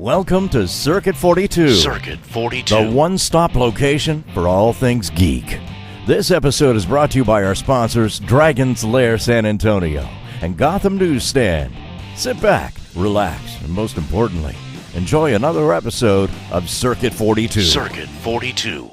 Welcome to Circuit 42. Circuit 42. The one-stop location for all things geek. This episode is brought to you by our sponsors, Dragon's Lair San Antonio and Gotham Newsstand. Sit back, relax, and most importantly, enjoy another episode of Circuit 42. Circuit 42.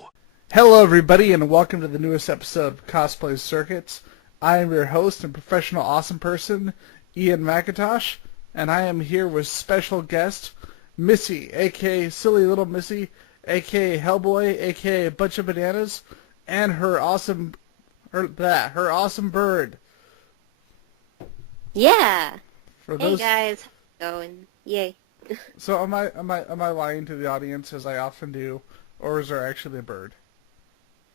Hello, everybody, and welcome to the newest episode of Cosplay Circuits. I am your host and professional awesome person, Ian McIntosh, and I am here with special guest, Missy, a.k.a. Silly Little Missy, a.k.a. Hellboy, a.k.a. a bunch of bananas, and her awesome bird. Yeah. For hey guys, how's it going? Yay. So am I lying to the audience as I often do, or is there actually a bird?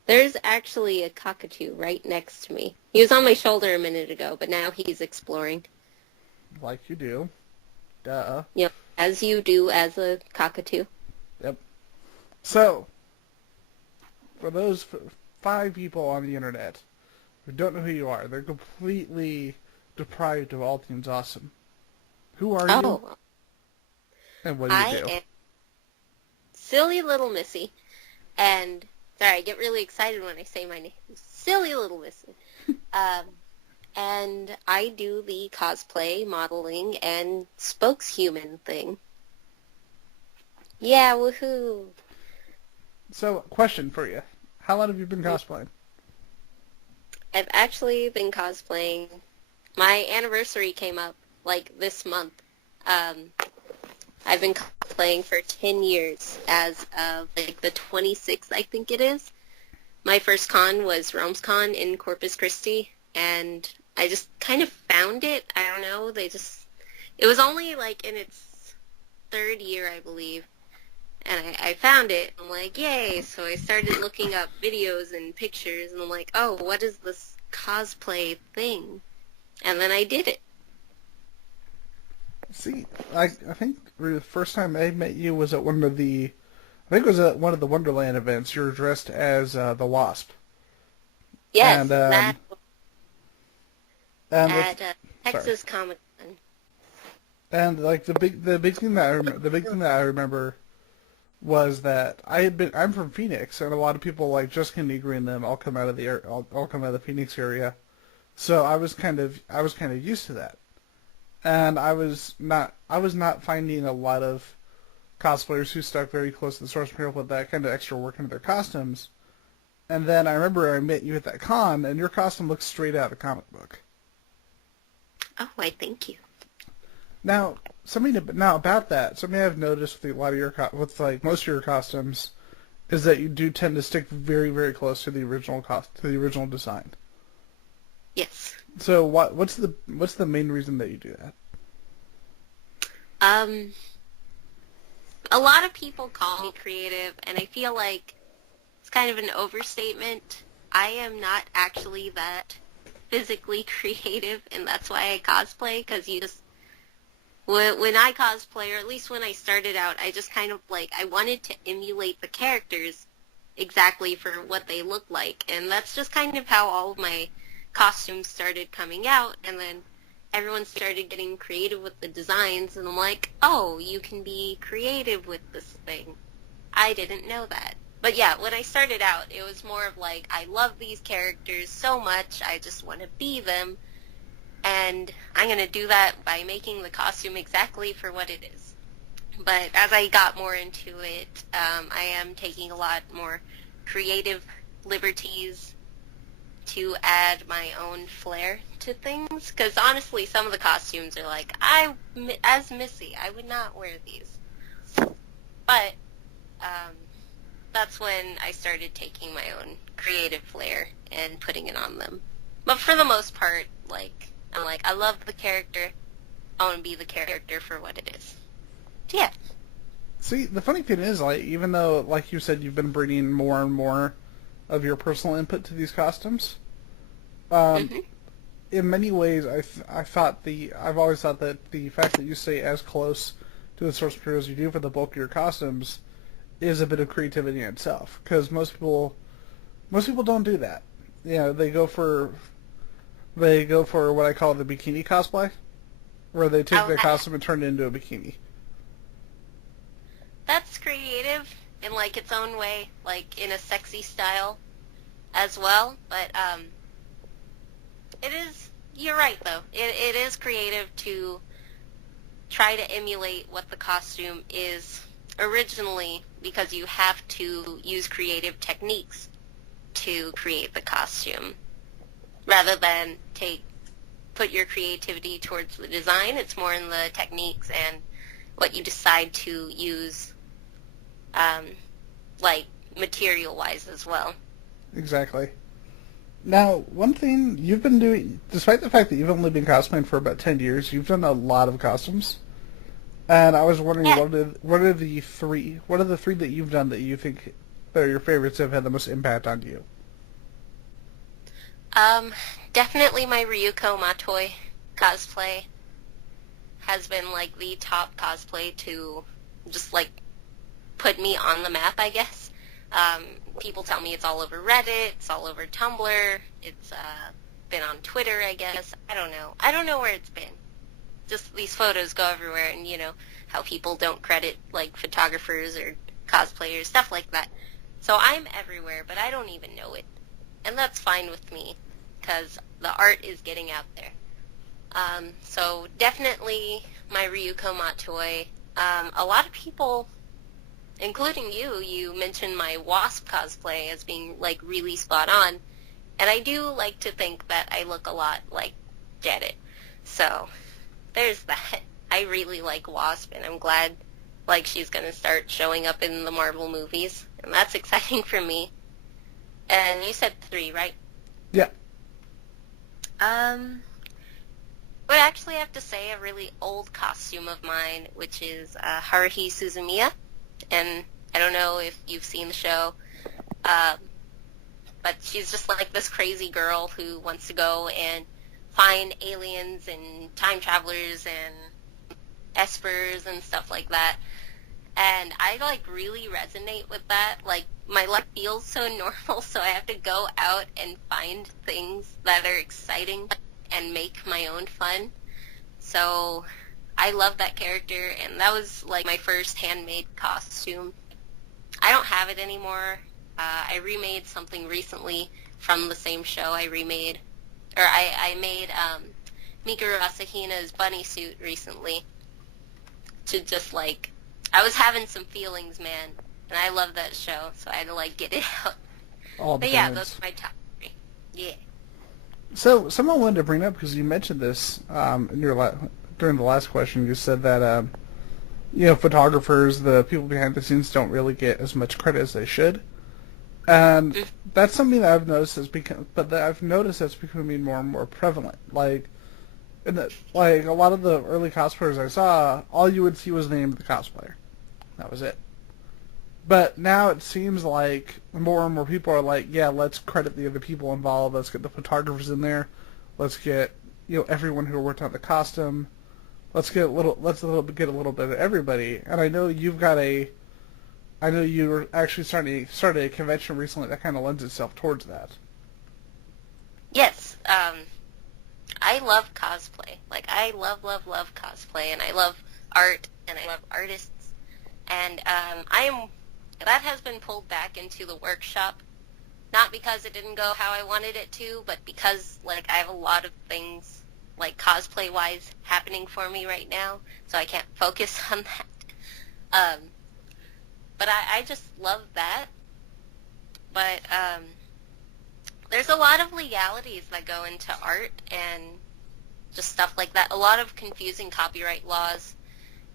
There's actually a cockatoo right next to me. He was on my shoulder a minute ago, but now he's exploring. Like you do. Duh. Yep, as you do as a cockatoo. Yep. So, for those 5 people on the internet who don't know who you are, they're completely deprived of all things awesome. Who are you? And what do you do? I am Silly Little Missy, and sorry, I get really excited when I say my name. Silly Little Missy. And I do the cosplay, modeling, and spokeshuman thing. Yeah, woohoo! So, question for you. How long have you been cosplaying? I've actually been cosplaying. My anniversary came up, this month. I've been cosplaying for 10 years as of, the 26th, I think it is. My first con was RealmsCon in Corpus Christi, and I just kind of found it. I don't know. It was only, in its 3rd year, I believe. And I found it. I'm like, yay. So I started looking up videos and pictures, and I'm like, oh, what is this cosplay thing? And then I did it. See, I think the first time I met you was at one of the Wonderland events. You were dressed as the Wasp. Yes, and at Texas Comic Con. And the big thing that I remember was that I'm from Phoenix, and a lot of people just Negri and them all come out of the Phoenix area, so I was kind of used to that, and I was not finding a lot of cosplayers who stuck very close to the source material with that kind of extra work into their costumes. And then I remember I met you at that con, and your costume looks straight out of a comic book. Oh, why, thank you. Now, about that, something I've noticed with most of your costumes is that you do tend to stick very, very close to the original design. Yes. So what's the main reason that you do that? A lot of people call me creative, and I feel like it's kind of an overstatement. I am not actually that physically creative, and that's why I cosplay, because when I cosplay, or at least when I started out, I just kind of I wanted to emulate the characters exactly for what they look like, and that's just kind of how all of my costumes started coming out, and then everyone started getting creative with the designs, and I'm like, oh, you can be creative with this thing. I didn't know that. But yeah, when I started out, it was more of I love these characters so much, I just want to be them, and I'm going to do that by making the costume exactly for what it is. But as I got more into it, I am taking a lot more creative liberties to add my own flair to things, because honestly, some of the costumes are as Missy, I would not wear these. But that's when I started taking my own creative flair and putting it on them. But for the most part, I'm I love the character, I want to be the character for what it is. So, yeah. See, the funny thing is, even though, like you said, you've been bringing more and more of your personal input to these costumes, in many ways, I've always thought that the fact that you stay as close to the source material as you do for the bulk of your costumes is a bit of creativity in itself, because most people don't do that. They go for what I call the bikini cosplay, where they take their costume and turn it into a bikini. that's creative in like its own way, like in a sexy style as well. But it is. You're right though. It is creative to try to emulate what the costume is originally, because you have to use creative techniques to create the costume rather than put your creativity towards the design. It's more in the techniques and what you decide to use, like material-wise as well. Exactly. Now, one thing you've been doing, despite the fact that you've only been cosplaying for about 10 years, you've done a lot of costumes. And I was wondering, Yeah. what are the three that you've done that you think are your favorites, have had the most impact on you? Definitely my Ryuko Matoi cosplay has been like the top cosplay to just like put me on the map, I guess. People tell me it's all over Reddit, it's all over Tumblr, it's been on Twitter, I guess. I don't know where it's been. Just these photos go everywhere, and you know how people don't credit like photographers or cosplayers, stuff like that. So I'm everywhere, but I don't even know it. And that's fine with me, because the art is getting out there. So definitely my Ryuko Matoi. A lot of people, including you mentioned my Wasp cosplay as being like really spot on. And I do like to think that I look a lot like Janet. So there's that. I really like Wasp, and I'm glad like she's going to start showing up in the Marvel movies. And that's exciting for me. And you said 3, right? Yeah. Would actually have to say a really old costume of mine, which is Haruhi Suzumiya. And I don't know if you've seen the show, but she's just like this crazy girl who wants to go and find aliens and time travelers and espers and stuff like that. And I like really resonate with that. Like my life feels so normal, so I have to go out and find things that are exciting and make my own fun. So I love that character, and that was like my first handmade costume. I don't have it anymore. I remade something recently from the same show. I made Mikuru Asahina's bunny suit recently to just like, I was having some feelings, man, and I love that show, so I had to like get it out. But yeah, those are my top 3. Yeah. So, someone wanted to bring up, because you mentioned this in your during the last question, you said that, photographers, the people behind the scenes, don't really get as much credit as they should. And that's something that I've noticed that's becoming more and more prevalent. Like, a lot of the early cosplayers I saw, all you would see was the name of the cosplayer. That was it. But now it seems like more and more people are like, yeah, let's credit the other people involved. Let's get the photographers in there. Let's get everyone who worked on the costume. Let's get a little bit of everybody. And I know you've got I know you were actually started a convention recently that kind of lends itself towards that. Yes. I love cosplay. Like I love cosplay, and I love art, and I love artists. And that has been pulled back into the workshop, not because it didn't go how I wanted it to, but because like I have a lot of things like cosplay wise happening for me right now, so I can't focus on that. But I just love that. But there's a lot of legalities that go into art and just stuff like that. A lot of confusing copyright laws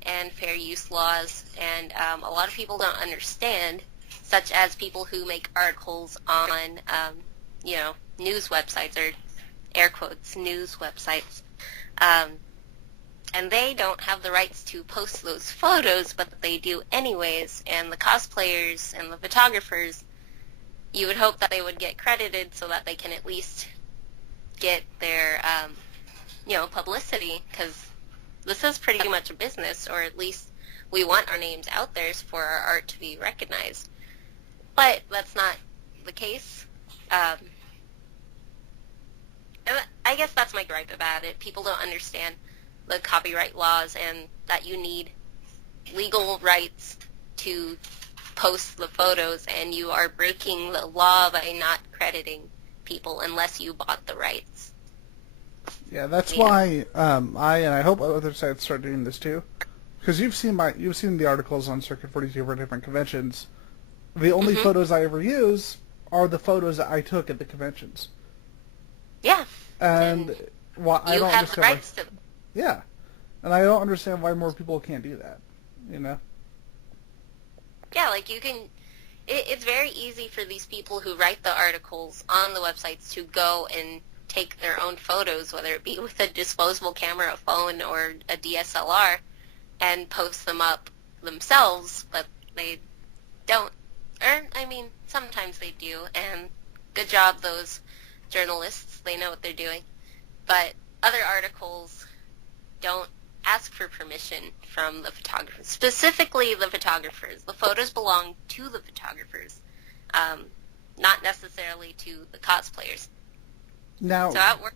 and fair use laws, and a lot of people don't understand, such as people who make articles on, news websites, or air quotes, news websites. And they don't have the rights to post those photos, but they do anyways, and the cosplayers and the photographers, you would hope that they would get credited so that they can at least get their, publicity, because this is pretty much a business, or at least we want our names out there for our art to be recognized. But that's not the case. And I guess that's my gripe about it. People don't understand the copyright laws and that you need legal rights to post the photos, and you are breaking the law by not crediting people unless you bought the rights. Yeah, that's why I hope other sites start doing this too, because you've seen the articles on Circuit 42 for different conventions. The only photos I ever use are the photos that I took at the conventions. Yeah. And I don't have the understand rights to them. Yeah, and I don't understand why more people can't do that. You know? Yeah, like you can. It's very easy for these people who write the articles on the websites to go and take their own photos, whether it be with a disposable camera, a phone, or a DSLR, and post them up themselves, but they don't. Or, I mean, sometimes they do, and good job, those journalists. They know what they're doing. But other articles don't ask for permission from the photographers, specifically the photographers. The photos belong to the photographers, not necessarily to the cosplayers. Now, so that works.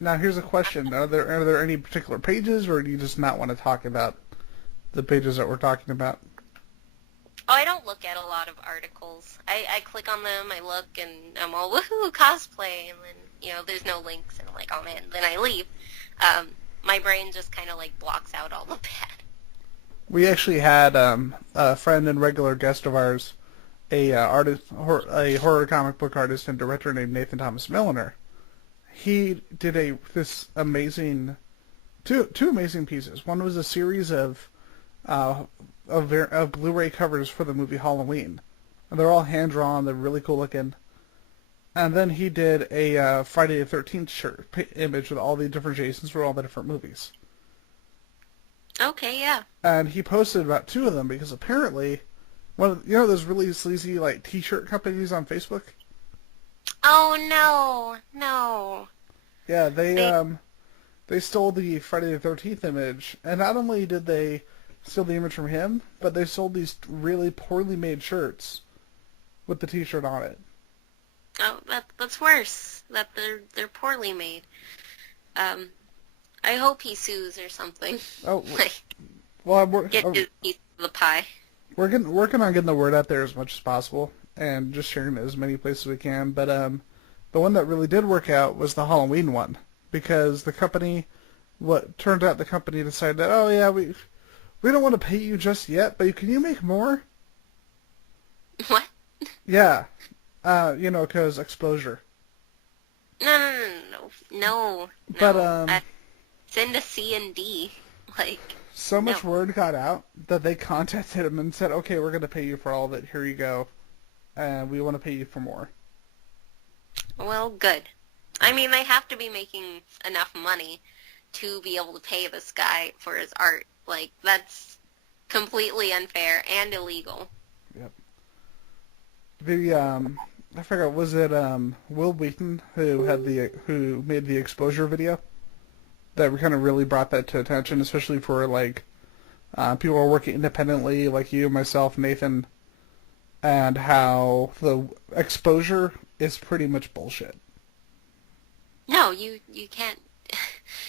Now here's a question: Are there any particular pages, or do you just not want to talk about the pages that we're talking about? Oh, I don't look at a lot of articles. I click on them, I look, and I'm all, woohoo, cosplay, and then, there's no links, and I'm like, oh man, then I leave. My brain just kind of, blocks out all the bad. We actually had a friend and regular guest of ours, a horror comic book artist and director named Nathan Thomas Milliner. He did this amazing, two amazing pieces. One was a series of Blu-ray covers for the movie Halloween. And they're all hand-drawn, they're really cool looking. And then he did a Friday the 13th image with all the different Jasons for all the different movies. Okay, yeah. And he posted about two of them because apparently, those really sleazy T-shirt companies on Facebook? Oh, no. Yeah, they stole the Friday the 13th image, and not only did they steal the image from him, but they sold these really poorly made shirts with the T-shirt on it. Oh, that's worse. That they're poorly made. I hope he sues or something. Oh, well, get his piece of the pie. We're working on getting the word out there as much as possible and just sharing it as many places as we can. But the one that really did work out was the Halloween one, because the company, turned out the company decided that, oh yeah, we don't want to pay you just yet, but can you make more? What? Yeah. Because exposure. No. But, send a C&D. So much word got out that they contacted him and said, okay, we're going to pay you for all of it. Here you go. And we want to pay you for more. Well, good. I mean, they have to be making enough money to be able to pay this guy for his art. That's completely unfair and illegal. Yep. I forgot, was it Will Wheaton who made the exposure video that kind of really brought that to attention, especially for people who are working independently like you, myself, Nathan, and how the exposure is pretty much bullshit. No, you can't.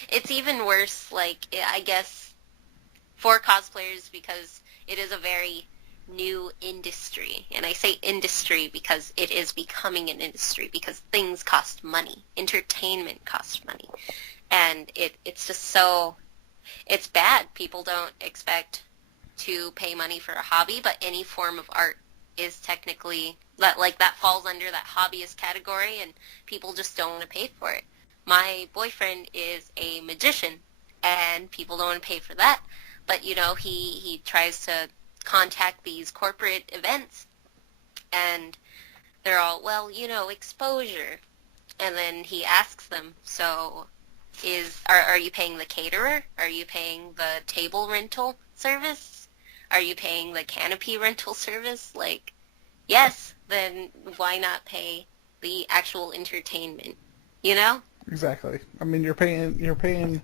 It's even worse, I guess, for cosplayers, because it is a very new industry. And I say industry because it is becoming an industry, because things cost money. Entertainment costs money. And it's just so... It's bad. People don't expect to pay money for a hobby, but any form of art is technically... that falls under that hobbyist category, and people just don't want to pay for it. My boyfriend is a magician, and people don't want to pay for that. But, he tries to contact these corporate events, and they're all, exposure. And then he asks them, so are you paying the caterer? Are you paying the table rental service? Are you paying the canopy rental service? Yes, then why not pay the actual entertainment? Exactly. I mean, you're paying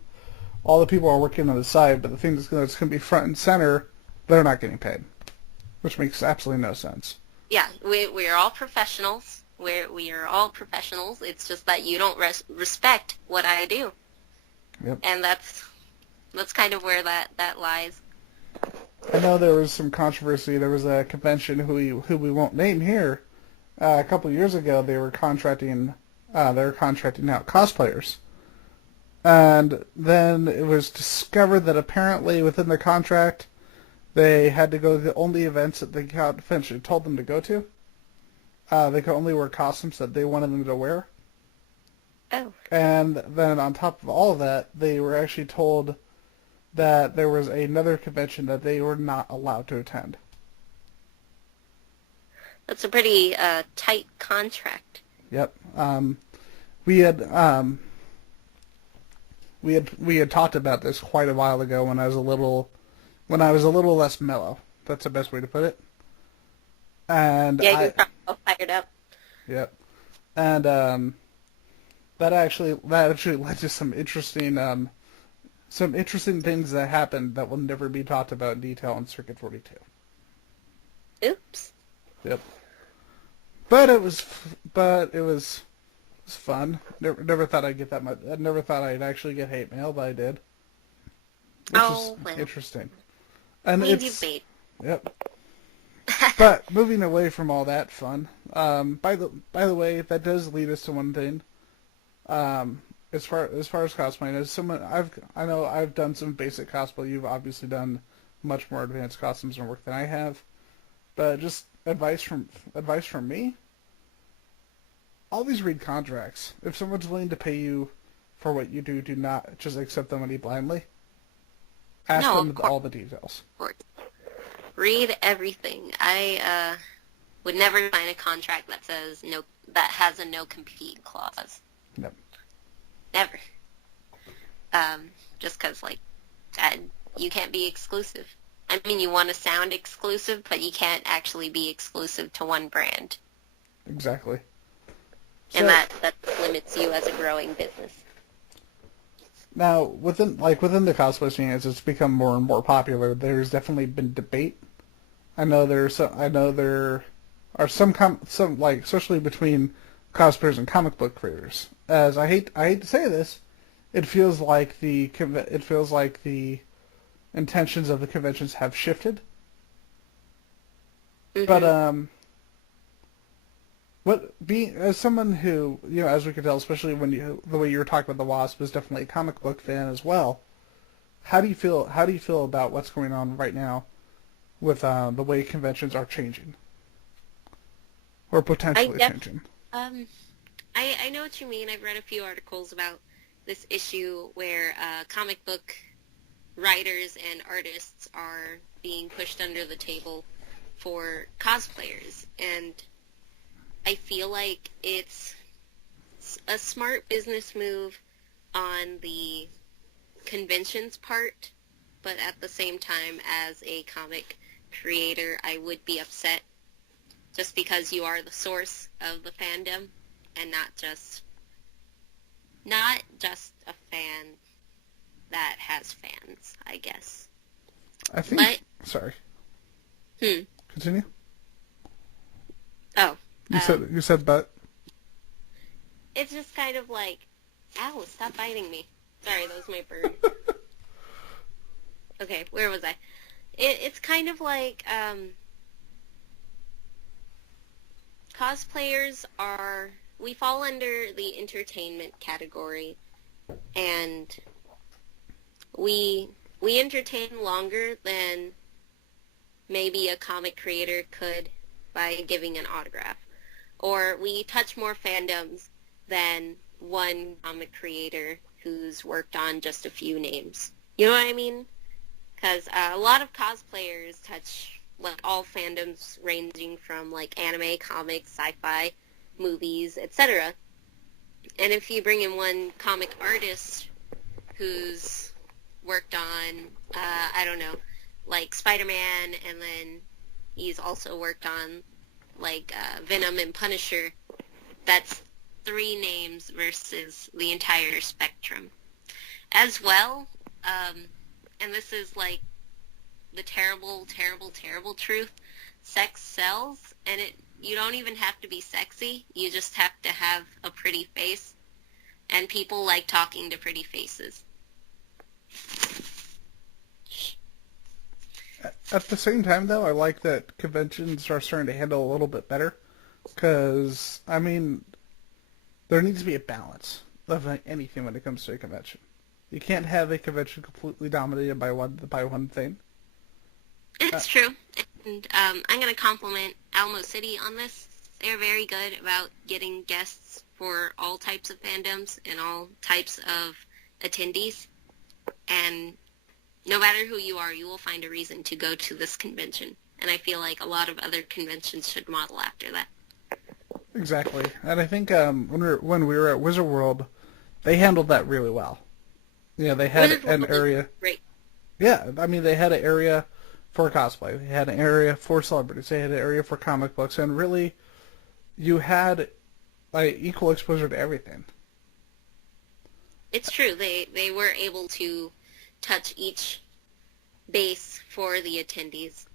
all the people who are working on the side, but the thing that's going to be front and center, they're not getting paid, which makes absolutely no sense. Yeah, we're all professionals. We are all professionals. It's just that you don't respect what I do. Yep. And that's kind of where that lies. I know there was some controversy. There was a convention who we won't name here. A couple of years ago, they were contracting out cosplayers, and then it was discovered that apparently within the contract, they had to go to the only events that the convention told them to go to. They could only wear costumes that they wanted them to wear. Oh. And then on top of all of that, they were actually told that there was another convention that they were not allowed to attend. That's a pretty tight contract. Yep. We had talked about this quite a while ago when I was a little less mellow. That's the best way to put it. And yeah, you're probably all fired up. Yep. And that actually led to some interesting things that happened that will never be talked about in detail on Circuit 42. Oops. Yep. But it was fun. Never thought I'd get that much. I never thought I'd actually get hate mail, but I did. Which is interesting. And it's yep. But moving away from all that fun, by the way, that does lead us to one thing. As far as cosplaying, as someone I've done some basic cosplay. You've obviously done much more advanced costumes and work than I have. But just advice from me. Always read contracts. If someone's willing to pay you for what you do, do not just accept the money blindly. Ask them all the details. Read everything. I would never sign a contract that says no, that has a no compete clause. No. Never. Just because you can't be exclusive. I mean, you want to sound exclusive, but you can't actually be exclusive to one brand. Exactly. And that limits you as a growing business. Now, within the cosplay scene, as it's become more and more popular, there's definitely been debate. I know there are some especially between cosplayers and comic book creators. As I hate to say this, it feels like the intentions of the conventions have shifted. Mm-hmm. But as someone who, as we could tell, especially the way you were talking about the Wasp, is definitely a comic book fan as well. How do you feel about what's going on right now with the way conventions are changing, or potentially changing? I know what you mean. I've read a few articles about this issue where comic book writers and artists are being pushed under the table for cosplayers, and I feel like it's a smart business move on the convention's part, but at the same time, as a comic creator, I would be upset just because you are the source of the fandom and not just a fan that has fans, I guess. I think. Sorry. Continue. Oh. You said but. It's just kind of like, ow, stop biting me. Sorry, that was my bird. Okay, where was I? It's kind of like, cosplayers we fall under the entertainment category, and we entertain longer than maybe a comic creator could by giving an autograph. Or we touch more fandoms than one comic creator who's worked on just a few names. You know what I mean? Because a lot of cosplayers touch all fandoms ranging from anime, comics, sci-fi, movies, etc. And if you bring in one comic artist who's worked on, I don't know, Spider-Man, and then he's also worked on Venom and Punisher, that's 3 names versus the entire spectrum. As well, and this is the terrible, terrible, terrible truth, sex sells, and you don't even have to be sexy, you just have to have a pretty face, and people like talking to pretty faces. At the same time, though, I like that conventions are starting to handle a little bit better. Because, I mean, there needs to be a balance of anything when it comes to a convention. You can't have a convention completely dominated by one thing. It's true. And I'm going to compliment Alamo City on this. They're very good about getting guests for all types of fandoms and all types of attendees. And no matter who you are, you will find a reason to go to this convention. And I feel like a lot of other conventions should model after that. Exactly. And I think when we were at Wizard World, they handled that really well. Yeah, they had an area. Great. Yeah, I mean, they had an area for cosplay. They had an area for celebrities. They had an area for comic books. And really, you had like equal exposure to everything. It's true. They were able to touch each base for the attendees.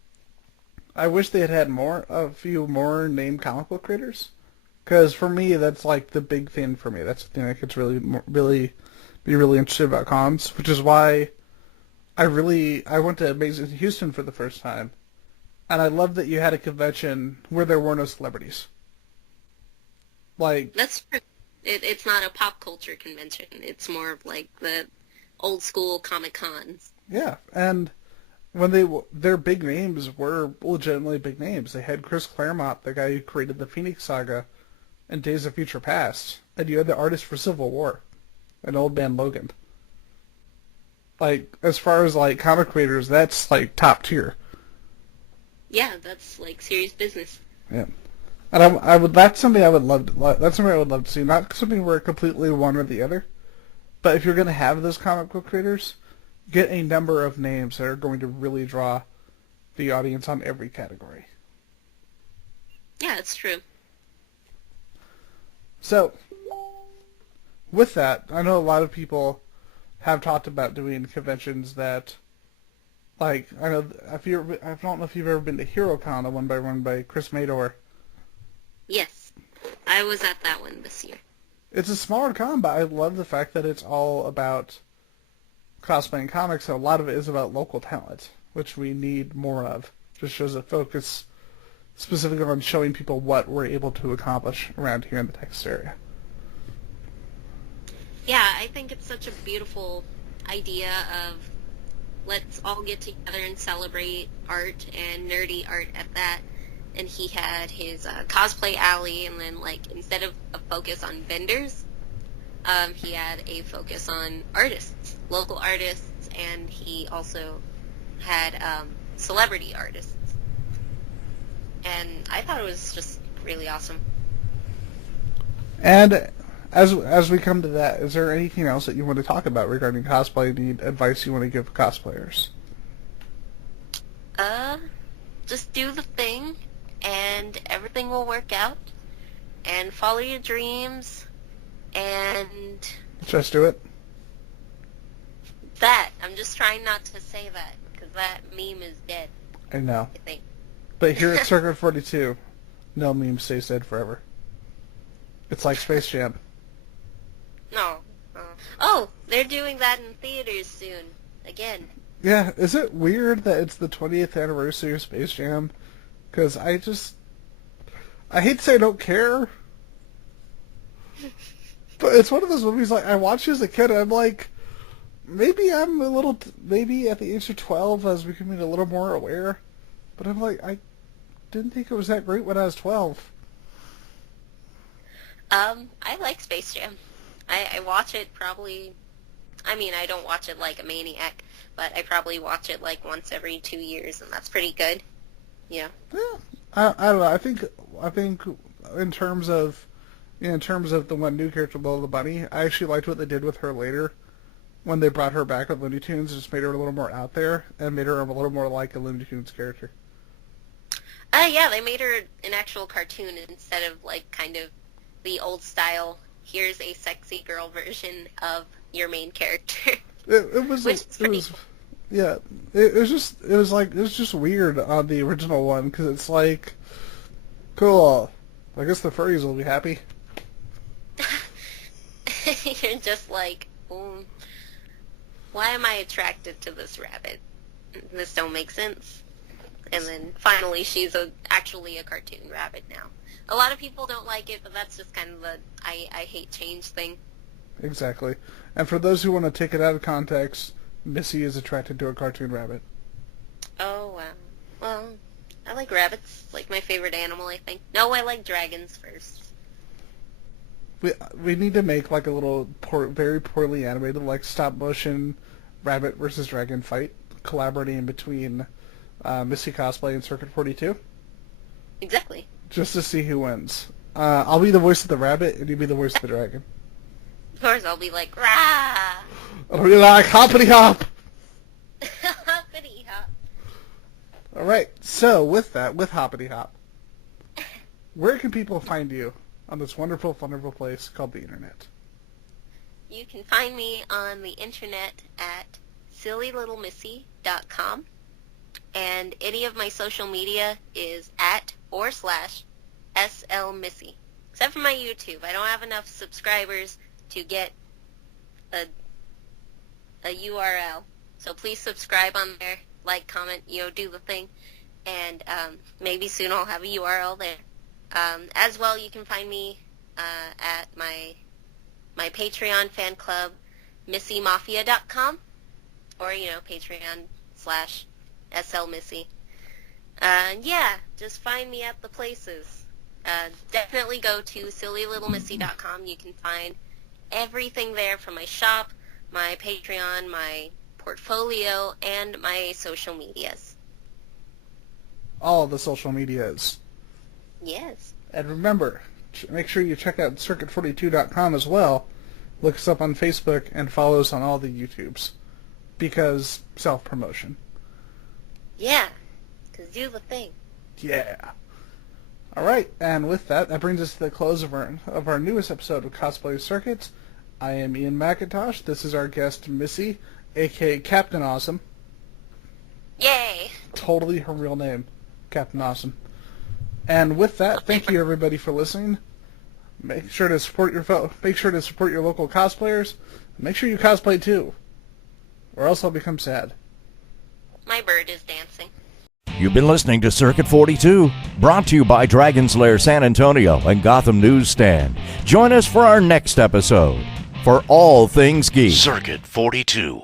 I wish they had a few more named comic book creators. Because for me, that's like the big thing for me. That's the thing I could really be really interested about cons, which is why I went to Amazing Houston for the first time, and I love that you had a convention where there were no celebrities. Like That's true. It's not a pop culture convention. It's more of like the old school Comic Cons. yeah, and when their big names were legitimately big names. They had Chris Claremont, the guy who created the Phoenix Saga and Days of Future Past, and you had the artist for Civil War, and Old Man Logan. Like, as far as like comic creators, that's like top tier. Yeah, that's like serious business. Yeah, and I would. That's something I would love. That's something I would love to see. Not something where completely one or the other, but if you're going to have those comic book creators, get a number of names that are going to really draw the audience on every category. Yeah, it's true. So, with that, I know a lot of people have talked about doing conventions that, like, I don't know if you've ever been to HeroCon, the one run by Chris Mador. Yes, I was at that one this year. It's a smaller con, but I love the fact that it's all about cosplaying comics, and a lot of it is about local talent, which we need more of. Just shows a focus specifically on showing people what we're able to accomplish around here in the Texas area. Yeah, I think it's such a beautiful idea of let's all get together and celebrate art and nerdy art at that. And he had his cosplay alley, and then like instead of a focus on vendors, he had a focus on artists, local artists, and he also had celebrity artists. And I thought it was just really awesome. And as we come to that, is there anything else that you want to talk about regarding cosplay? Any advice you want to give cosplayers? Just do the thing, and everything will work out. And follow your dreams, and Just do it. that. I'm just trying not to say that, because that meme is dead, I know. I think. But here at Circuit 42, no meme stays dead forever. It's like Space Jam. No. Oh, they're doing that in theaters soon. Again. Yeah, is it weird that it's the 20th anniversary of Space Jam? Because I hate to say I don't care, but it's one of those movies like I watched as a kid and I'm like, maybe at the age of 12 I was becoming a little more aware, but I'm like, I didn't think it was that great when I was 12. I like Space Jam. I watch it probably, I mean, I don't watch it like a maniac, but I probably watch it like once every 2 years, and that's pretty good. Yeah. Yeah, I don't know. I think in terms of the one new character, Lola the Bunny, I actually liked what they did with her later when they brought her back with Looney Tunes. Just made her a little more out there and made her a little more like a Looney Tunes character. Yeah, they made her an actual cartoon instead of like kind of the old style. Here's a sexy girl version of your main character. It was Which is pretty cool. Yeah, it was just weird on the original one because it's like, cool. I guess the furries will be happy. You're just like, why am I attracted to this rabbit? This don't make sense. And then finally she's actually a cartoon rabbit now. A lot of people don't like it, but that's just kind of the I hate change thing. Exactly. And for those who want to take it out of context, Missy is attracted to a cartoon rabbit. Oh, wow. Well, I like rabbits. Like my favorite animal, I think. No, I like dragons first. We need to make like a little very poorly animated, like stop motion rabbit versus dragon fight, collaborating between Missy Cosplay and Circuit 42. Exactly. Just to see who wins. I'll be the voice of the rabbit, and you be the voice of the dragon. Of course, I'll be like, rah! I'll be like, hoppity hop! Hoppity hop. Alright, so with that, with hoppity hop, where can people find you on this wonderful, wonderful place called the Internet? You can find me on the internet at sillylittlemissy.com, and any of my social media is @/SLMissy. Except for my YouTube. I don't have enough subscribers to get a URL. So please subscribe on there, like, comment, do the thing, and maybe soon I'll have a URL there. As well, you can find me at my Patreon fan club, MissyMafia.com, or, Patreon/SLMissy. Yeah, just find me at the places. Definitely go to SillyLittleMissy.com. You can find everything there from my shop, my Patreon, my portfolio, and my social medias. All of the social medias. Yes. And remember, make sure you check out Circuit42.com as well. Look us up on Facebook and follow us on all the YouTubes. Because self-promotion. Yeah, because do the thing. Yeah. Alright, and with that, that brings us to the close of our newest episode of Cosplay Circuits. I am Ian McIntosh. This is our guest, Missy, a.k.a. Captain Awesome. Yay! Totally her real name, Captain Awesome. And with that, thank you everybody for listening. Make sure to support your local cosplayers. Make sure you cosplay too, or else I'll become sad. My bird is dancing. You've been listening to Circuit 42, brought to you by Dragon's Lair San Antonio and Gotham Newsstand. Join us for our next episode. For all things geek. Circuit 42.